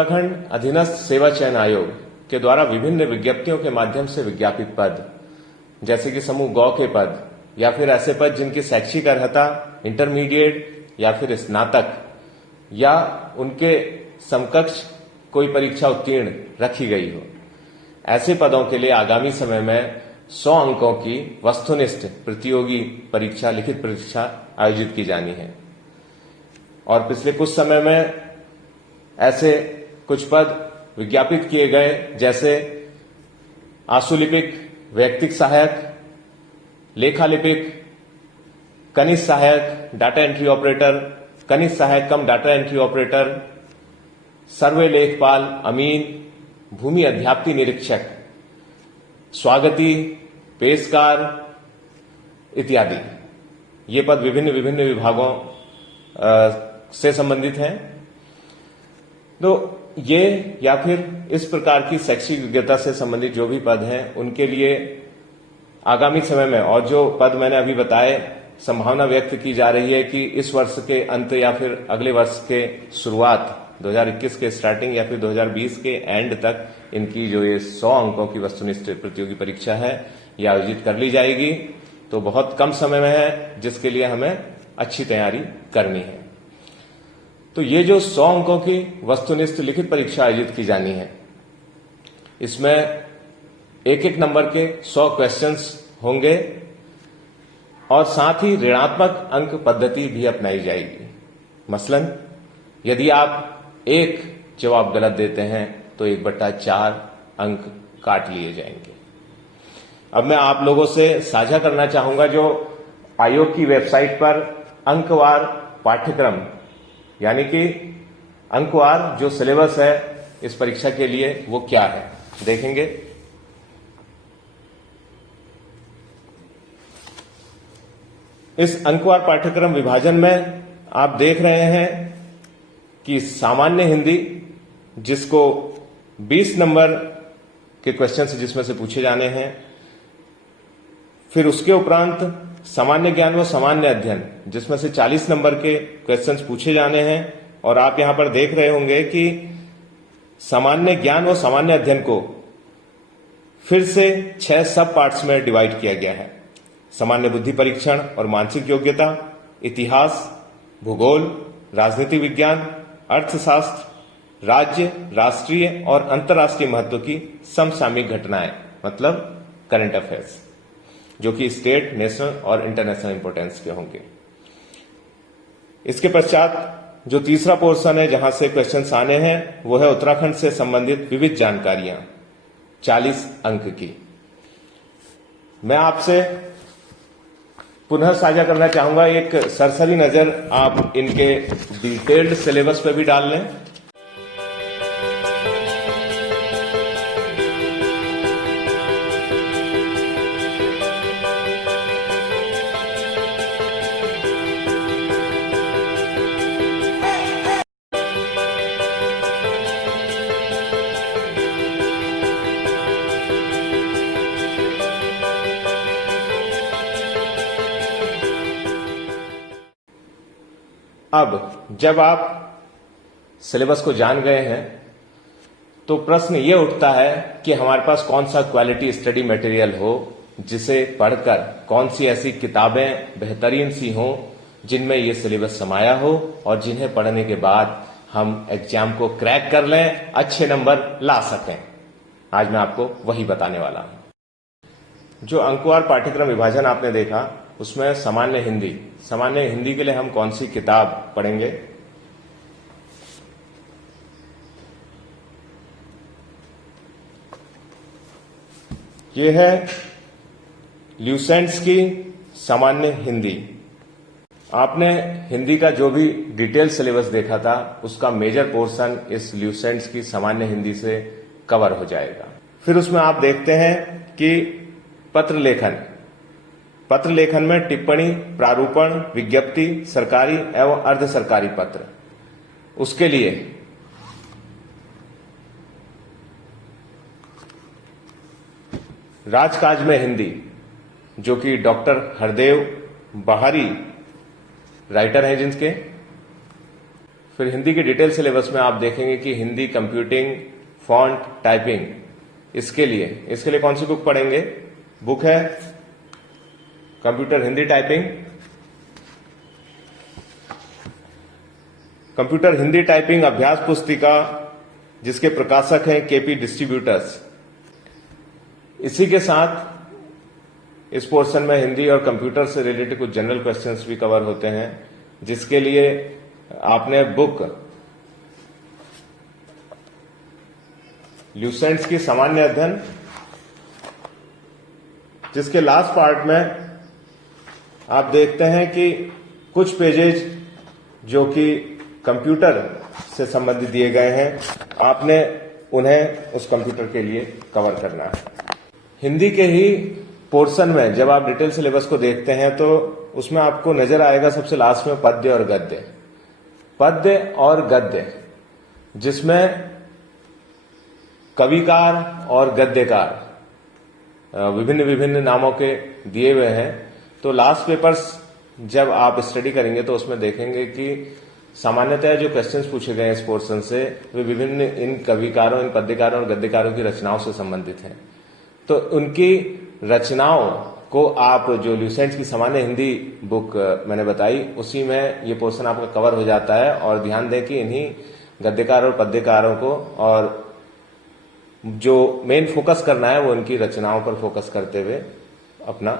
उत्तराखंड अधीनस्थ सेवा चयन आयोग के द्वारा विभिन्न विज्ञप्तियों के माध्यम से विज्ञापित पद, जैसे कि समूह गौ के पद या फिर ऐसे पद जिनकी शैक्षिक अर्हता इंटरमीडिएट या फिर स्नातक या उनके समकक्ष कोई परीक्षा उत्तीर्ण रखी गई हो, ऐसे पदों के लिए आगामी समय में 100 अंकों की वस्तुनिष्ठ प्रतियोगी परीक्षा, लिखित परीक्षा आयोजित की जानी है। और पिछले कुछ समय में ऐसे कुछ पद विज्ञापित किए गए, जैसे आशुलिपिक, वैयक्तिक सहायक, लेखा लिपिक, कनिष्ठ सहायक, डाटा एंट्री ऑपरेटर, कनिष्ठ सहायक कम डाटा एंट्री ऑपरेटर, सर्वे लेखपाल, अमीन, भूमि अध्याप्ति निरीक्षक, स्वागती, पेशकार इत्यादि। ये पद विभिन्न विभिन्न विभागों से संबंधित हैं। तो ये या फिर इस प्रकार की शैक्षिक योग्यता से संबंधित जो भी पद हैं, उनके लिए आगामी समय में, और जो पद मैंने अभी बताए, संभावना व्यक्त की जा रही है कि इस वर्ष के अंत या फिर अगले वर्ष के शुरुआत 2021 के स्टार्टिंग या फिर 2020 के एंड तक इनकी जो ये 100 अंकों की वस्तुनिष्ठ प्रतियोगी परीक्षा है, ये आयोजित कर ली जाएगी। तो बहुत कम समय में है, जिसके लिए हमें अच्छी तैयारी करनी है। तो ये जो 100 अंकों की वस्तुनिष्ठ लिखित परीक्षा आयोजित की जानी है, इसमें एक एक नंबर के 100 क्वेश्चंस होंगे और साथ ही ऋणात्मक अंक पद्धति भी अपनाई जाएगी। मसलन यदि आप एक जवाब गलत देते हैं तो 1/4 अंक काट लिए जाएंगे। अब मैं आप लोगों से साझा करना चाहूंगा जो आयोग की वेबसाइट पर अंकवार पाठ्यक्रम, यानी कि अंकवार जो सिलेबस है इस परीक्षा के लिए, वो क्या है, देखेंगे। इस अंकवार पाठ्यक्रम विभाजन में आप देख रहे हैं कि सामान्य हिंदी, जिसको 20 नंबर के क्वेश्चंस जिसमें से पूछे जाने हैं, फिर उसके उपरांत सामान्य ज्ञान व सामान्य अध्ययन, जिसमें से 40 नंबर के क्वेश्चंस पूछे जाने हैं। और आप यहां पर देख रहे होंगे कि सामान्य ज्ञान व सामान्य अध्ययन को फिर से 6 सब पार्ट्स में डिवाइड किया गया है। सामान्य बुद्धि परीक्षण और मानसिक योग्यता, इतिहास, भूगोल, राजनीति विज्ञान, अर्थशास्त्र, राज्य, राष्ट्रीय और अंतर्राष्ट्रीय महत्व की समसामयिक घटनाएं, मतलब करंट अफेयर्स, जो कि स्टेट, नेशनल और इंटरनेशनल इंपोर्टेंस के होंगे। इसके पश्चात जो तीसरा पोर्शन है जहां से क्वेश्चंस आने हैं, वो है उत्तराखंड से संबंधित विविध जानकारियां, 40 अंक की। मैं आपसे पुनः साझा करना चाहूंगा, एक सरसरी नजर आप इनके डिटेल्ड सिलेबस पर भी डाल लें। अब जब आप सिलेबस को जान गए हैं, तो प्रश्न ये उठता है कि हमारे पास कौन सा क्वालिटी स्टडी मटेरियल हो, जिसे पढ़कर कौन सी ऐसी किताबें बेहतरीन सी हों जिनमें ये सिलेबस समाया हो और जिन्हें पढ़ने के बाद हम एग्जाम को क्रैक कर लें, अच्छे नंबर ला सकें। आज मैं आपको वही बताने वाला हूं। जो अंकवार पाठ्यक्रम विभाजन आपने देखा, उसमें सामान्य हिंदी के लिए हम कौन सी किताब पढ़ेंगे। ये है ल्यूसेंट्स की सामान्य हिंदी। आपने हिंदी का जो भी डिटेल सिलेबस देखा था, उसका मेजर पोर्शन इस ल्यूसेंट्स की सामान्य हिंदी से कवर हो जाएगा। फिर उसमें आप देखते हैं कि पत्र लेखन में टिप्पणी, प्रारूपण, विज्ञप्ति, सरकारी एवं अर्ध सरकारी पत्र, उसके लिए राजकाज में हिंदी, जो कि डॉक्टर हरदेव बहारी राइटर हैं जिनके, फिर हिंदी के डिटेल सिलेबस में आप देखेंगे कि हिंदी कंप्यूटिंग, फॉन्ट, टाइपिंग, इसके लिए कौन सी बुक पढ़ेंगे? बुक है computer Hindi typing, computer Hindi typing अभ्यास पुस्तिका, जिसके प्रकाशक हैं केपी डिस्ट्रीब्यूटर्स। इसी के साथ इस पोर्शन में हिंदी और कंप्यूटर से रिलेटेड कुछ जनरल क्वेश्चंस भी कवर होते हैं, जिसके लिए आपने बुक ल्यूसेंट्स की सामान्य अध्ययन, जिसके लास्ट पार्ट में आप देखते हैं कि कुछ पेजेज जो कि कंप्यूटर से संबंधित दिए गए हैं, आपने उन्हें उस कंप्यूटर के लिए कवर करना है। हिंदी के ही पोर्शन में जब आप डिटेल सिलेबस को देखते हैं तो उसमें आपको नजर आएगा सबसे लास्ट में पद्य और गद्य। पद्य और गद्य, जिसमें कविकार और गद्यकार विभिन्न विभिन्न नामों के दिए हुए हैं। तो लास्ट पेपर्स जब आप स्टडी करेंगे तो उसमें देखेंगे कि सामान्यतः जो क्वेश्चंस पूछे गए इस पोर्शन से वे विभिन्न इन कविकारों, इन पद्यकारों और गद्यकारों की रचनाओं से संबंधित हैं। तो उनकी रचनाओं को आप जो ल्यूसेंट्स की सामान्य हिंदी बुक मैंने बताई, उसी में ये पोर्शन आपका कवर हो जाता है। और ध्यान दें कि इन्हीं गद्यकार और पद्यकारों को और जो मेन फोकस करना है वो उनकी रचनाओं पर फोकस करते हुए अपना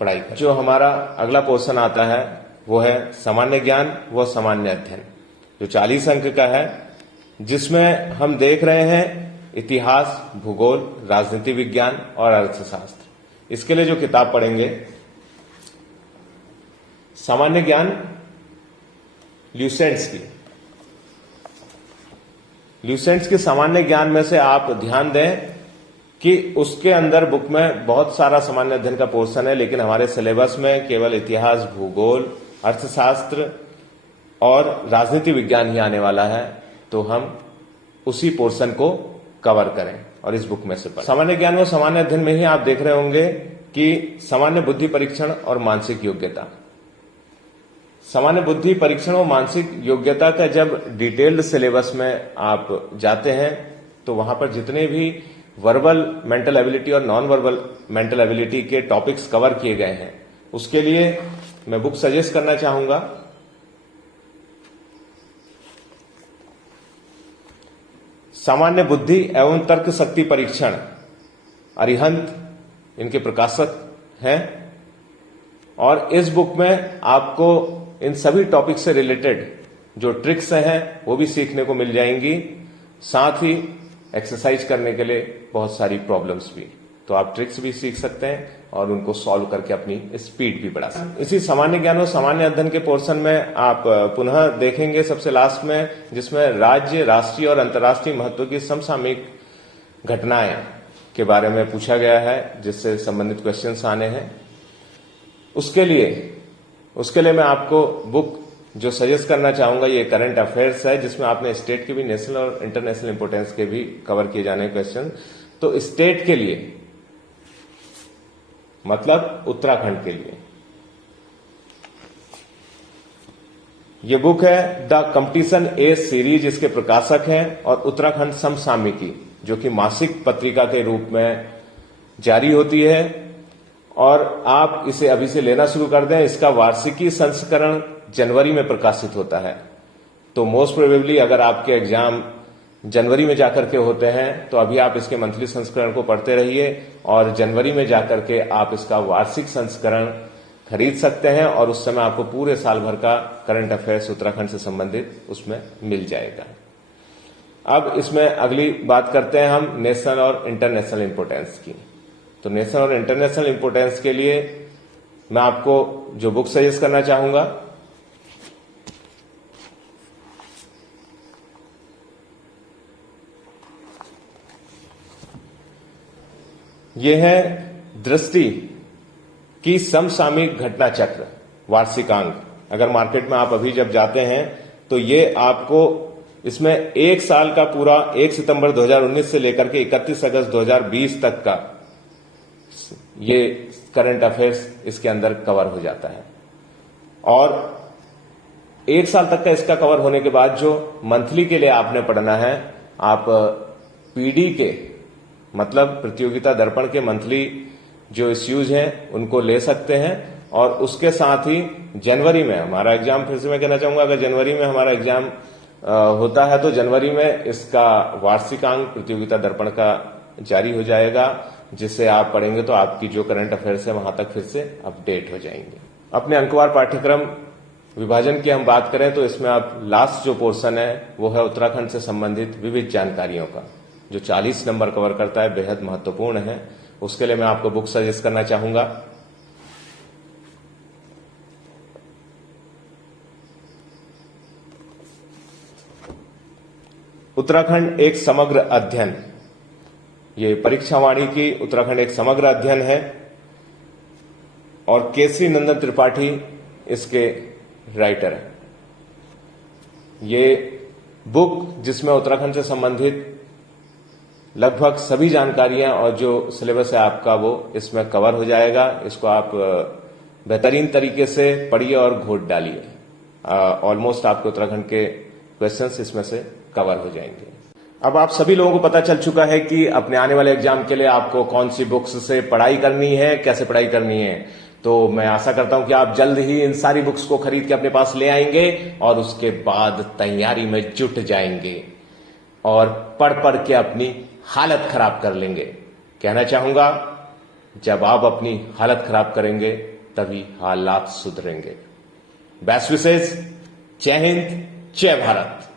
पढ़ाई करें। जो हमारा अगला पोर्शन आता है वो है सामान्य ज्ञान व सामान्य अध्ययन, जो 40 अंक का है, जिसमें हम देख रहे हैं इतिहास, भूगोल, राजनीति विज्ञान और अर्थशास्त्र। इसके लिए जो किताब पढ़ेंगे, सामान्य ज्ञान ल्यूसेंट्स की, ल्यूसेंट्स के सामान्य ज्ञान में से आप ध्यान दें कि उसके अंदर बुक में बहुत सारा सामान्य अध्ययन का पोर्शन है, लेकिन हमारे सिलेबस में केवल इतिहास, भूगोल, अर्थशास्त्र और राजनीति विज्ञान ही आने वाला है। तो हम उसी पोर्शन को कवर करें और इस बुक में से पढ़ें। सामान्य ज्ञान व सामान्य अध्ययन में ही आप देख रहे होंगे कि सामान्य बुद्धि परीक्षण और मानसिक योग्यता। सामान्य बुद्धि परीक्षण और मानसिक योग्यता का जब डिटेल्ड सिलेबस में आप जाते हैं तो वहां पर जितने भी वर्बल मेंटल एबिलिटी और नॉन वर्बल मेंटल एबिलिटी के टॉपिक्स कवर किए गए हैं, उसके लिए मैं बुक सजेस्ट करना चाहूंगा सामान्य बुद्धि एवं तर्क शक्ति परीक्षण, अरिहंत इनके प्रकाशक हैं। और इस बुक में आपको इन सभी टॉपिक से रिलेटेड जो ट्रिक्स हैं वो भी सीखने को मिल जाएंगी, साथ ही एक्सरसाइज करने के लिए बहुत सारी प्रॉब्लम्स भी। तो आप ट्रिक्स भी सीख सकते हैं और उनको सॉल्व करके अपनी स्पीड भी बढ़ा सकते हैं। इसी सामान्य ज्ञान और सामान्य अध्ययन के पोर्शन में आप पुनः देखेंगे सबसे लास्ट में, जिसमें राज्य, राष्ट्रीय और अंतर्राष्ट्रीय महत्व की समसामयिक घटनाएं के बारे में पूछा गया है, जिससे संबंधित क्वेश्चंस आने हैं। उसके लिए मैं आपको बुक जो सजेस्ट करना चाहूंगा ये करंट अफेयर्स है, जिसमें आपने स्टेट के भी, नेशनल और इंटरनेशनल इंपोर्टेंस के भी कवर किए जाने क्वेश्चन। तो स्टेट के लिए मतलब उत्तराखंड के लिए ये बुक है द कंपटीशन एज सीरीज, इसके प्रकाशक हैं और उत्तराखंड समसामयिकी, जो कि मासिक पत्रिका के रूप में जारी होती है। और आप इसे अभी से लेना शुरू कर दें। इसका वार्षिकी संस्करण जनवरी में प्रकाशित होता है। तो मोस्ट प्रोबेबली अगर आपके एग्जाम जनवरी में जाकर के होते हैं तो अभी आप इसके मंथली संस्करण को पढ़ते रहिए और जनवरी में जाकर के आप इसका वार्षिक संस्करण खरीद सकते हैं और उस समय आपको पूरे साल भर का करंट अफेयर्स उत्तराखंड से संबंधित उसमें मिल जाएगा। अब इसमें अगली बात करते हैं हम नेशनल और इंटरनेशनल इंपोर्टेंस की। तो नेशनल और इंटरनेशनल इंपोर्टेंस के लिए मैं आपको जो बुक सजेस्ट करना चाहूंगा ये है दृष्टि की समसामयिक घटना चक्र वार्षिकांक। अगर मार्केट में आप अभी जब जाते हैं तो ये आपको इसमें एक साल का पूरा 1 सितंबर 2019 से लेकर के 31 अगस्त 2020 तक का ये करंट अफेयर्स इसके अंदर कवर हो जाता है। और 1 साल तक का इसका कवर होने के बाद जो मंथली के लिए आपने पढ़ना है, आप पीडी के मतलब प्रतियोगिता दर्पण के मंथली जो इश्यूज हैं उनको ले सकते हैं। और उसके साथ ही जनवरी में हमारा एग्जाम, फिर से मैं कहना चाहूंगा, अगर जनवरी में हमारा एग्जाम होता है तो जनवरी में इसका वार्षिकांक प्रतियोगिता दर्पण का जारी हो जाएगा, जिससे आप पढ़ेंगे तो आपकी जो करंट अफेयर्स है वहां तक फिर से अपडेट हो जाएंगे। अपने अंकवार पाठ्यक्रम विभाजन की हम बात करें तो इसमें आप लास्ट जो पोर्शन है वो है उत्तराखंड से संबंधित विविध जानकारियों का, जो 40 नंबर कवर करता है, बेहद महत्वपूर्ण है। उसके लिए मैं आपको बुक सजेस्ट करना चाहूंगा। उत्तराखंड एक समग्र अध्ययन, ये परीक्षावाणी की उत्तराखंड एक समग्र अध्ययन है और केसरी नंदन त्रिपाठी इसके राइटर है। ये बुक जिसमें उत्तराखंड से संबंधित लगभग सभी जानकारियां और जो सिलेबस है आपका वो इसमें कवर हो जाएगा। इसको आप बेहतरीन तरीके से पढ़िए और घोट डालिए। ऑलमोस्ट आपके उत्तराखंड के क्वेश्चंस इसमें से कवर हो जाएंगे। अब आप सभी लोगों को पता चल चुका है कि अपने आने वाले एग्जाम के लिए आपको कौन सी बुक्स से पढ़ाई करनी है, कैसे पढ़ाई करनी है। तो मैं आशा करता हूं कि आप जल्द ही इन सारी बुक्स को खरीद के अपने पास ले आएंगे और उसके बाद तैयारी में जुट जाएंगे और पढ़ के अपनी हालत खराब कर लेंगे। कहना चाहूंगा, जब आप अपनी हालत खराब करेंगे तभी हालात सुधरेंगे। बेस्ट विशेष। जय हिंद, जय भारत।